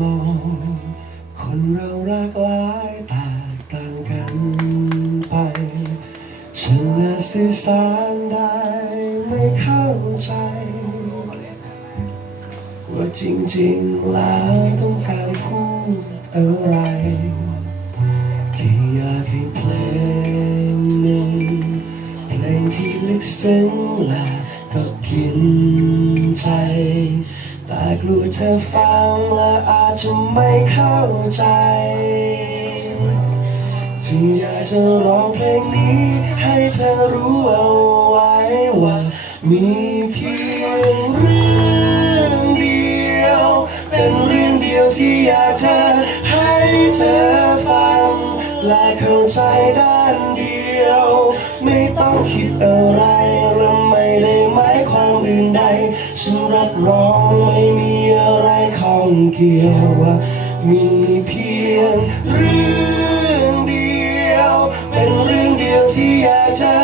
มอง คนเราหลากหลายแตกต่างกันไปฉันน่ะสื่อสารได้ไม่เข้าใจ ว่าจริงๆแล้วต้องการพูดอะไรแค่อยากให้เพลงหนึ่งเพลงที่ลึกซึ้งและก็กินใจ แต่กลัวเธอฟังและอาจจะไม่เข้าใจ จึงอยากจะร้องเพลงนี้ ให้เธอรู้เอาไว้ว่า มีเพียงเรื่องเดียว เป็นเรื่องเดียวที่อยากจะให้เธอฟัง และเข้าใจด้านเดียว ไม่ต้องคิดอะไร ฉันรับรองไม่มีอะไรข้องเกี่ยวมีเพียงเรื่องเดียว เป็นเรื่องเดียวที่อยากจะ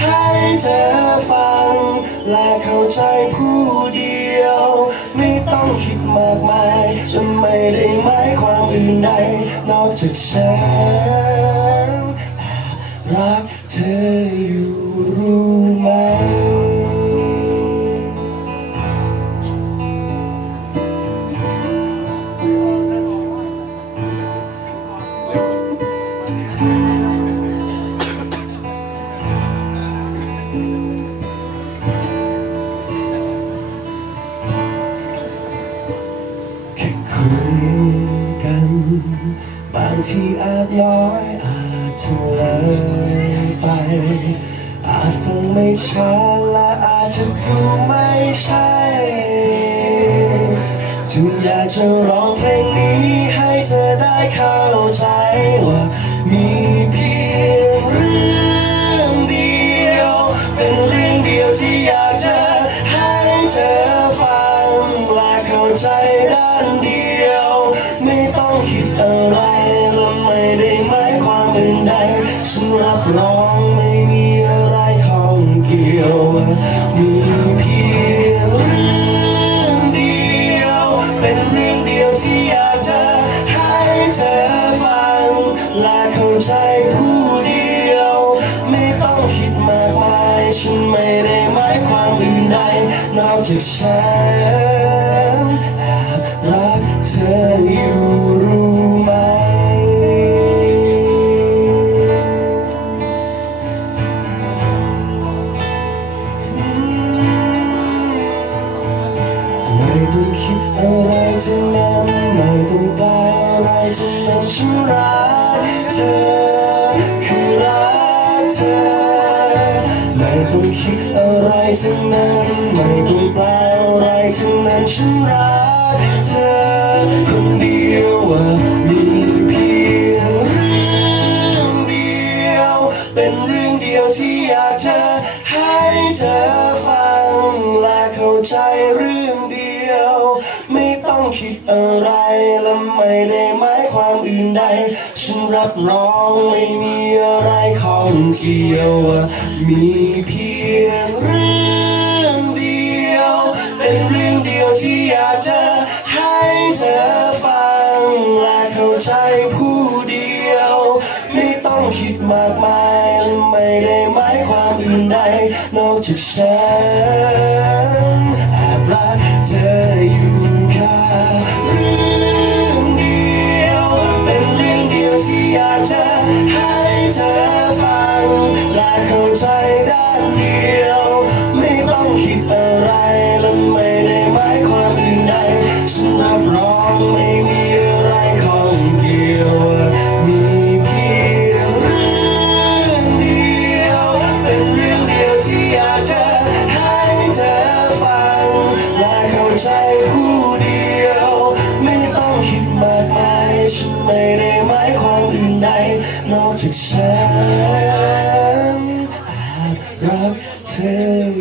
ให้เธอฟัง และเข้าใจผู้เดียว ไม่ต้องคิดมากมายจะไม่ได้หมายความอื่นใดนอกจากฉันรักเธออยู่ ที่อาจน้อยอาจจะเลยไป อาจฟังไม่ชัดและอาจจะดูไม่ใช่จึงอยากจะร้องเพลงนี้ให้เธอได้เข้าใจว่ามีเพียงเรื่องเดียว เป็นเรื่องเดียวที่อยากจะให้เธอฟังและเข้าใจด้านเดียว ไม่ต้องคิดอะไร ฉันรับรองไม่มีอะไรข้องเกี่ยว มีเพียงเรื่องเดียว เป็นเรื่องเดียวที่อยากจะให้เธอฟัง และเข้าใจผู้เดียว ไม่ต้องคิดมากมาย ฉันไม่ได้หมายความอื่นใดนอกจากฉัน ไม่ต้องคิดอะไรทั้งนั้นไม่ต้องแปลอะไรทั้งนั้นฉันรักเธอคือรักเธอไม่ต้องคิดอะไรทั้งนั้นไม่ต้องแปลอะไรทั้งนั้นฉันรักเธอคนเดียวว่ามีเพียงเรื่องเดียว เป็นเรื่องเดียวที่อยากจะให้เธอฟังและเข้าใจเรื่องเดียวไม่ต้อง คิดอะไรและไม่ได้หมายความอื่นใด ฉันรับรองไม่มีอะไรข้องเกี่ยว มีเพียงเรื่องเดียว เป็นเรื่องเดียวที่อยากจะให้เธอฟังและเข้าใจผู้เดียว ไม่ต้องคิดมากมายและไม่ได้หมายความอื่นใด นอกจากฉัน เธอฟังและเข้าใจด้านเดียว 곁에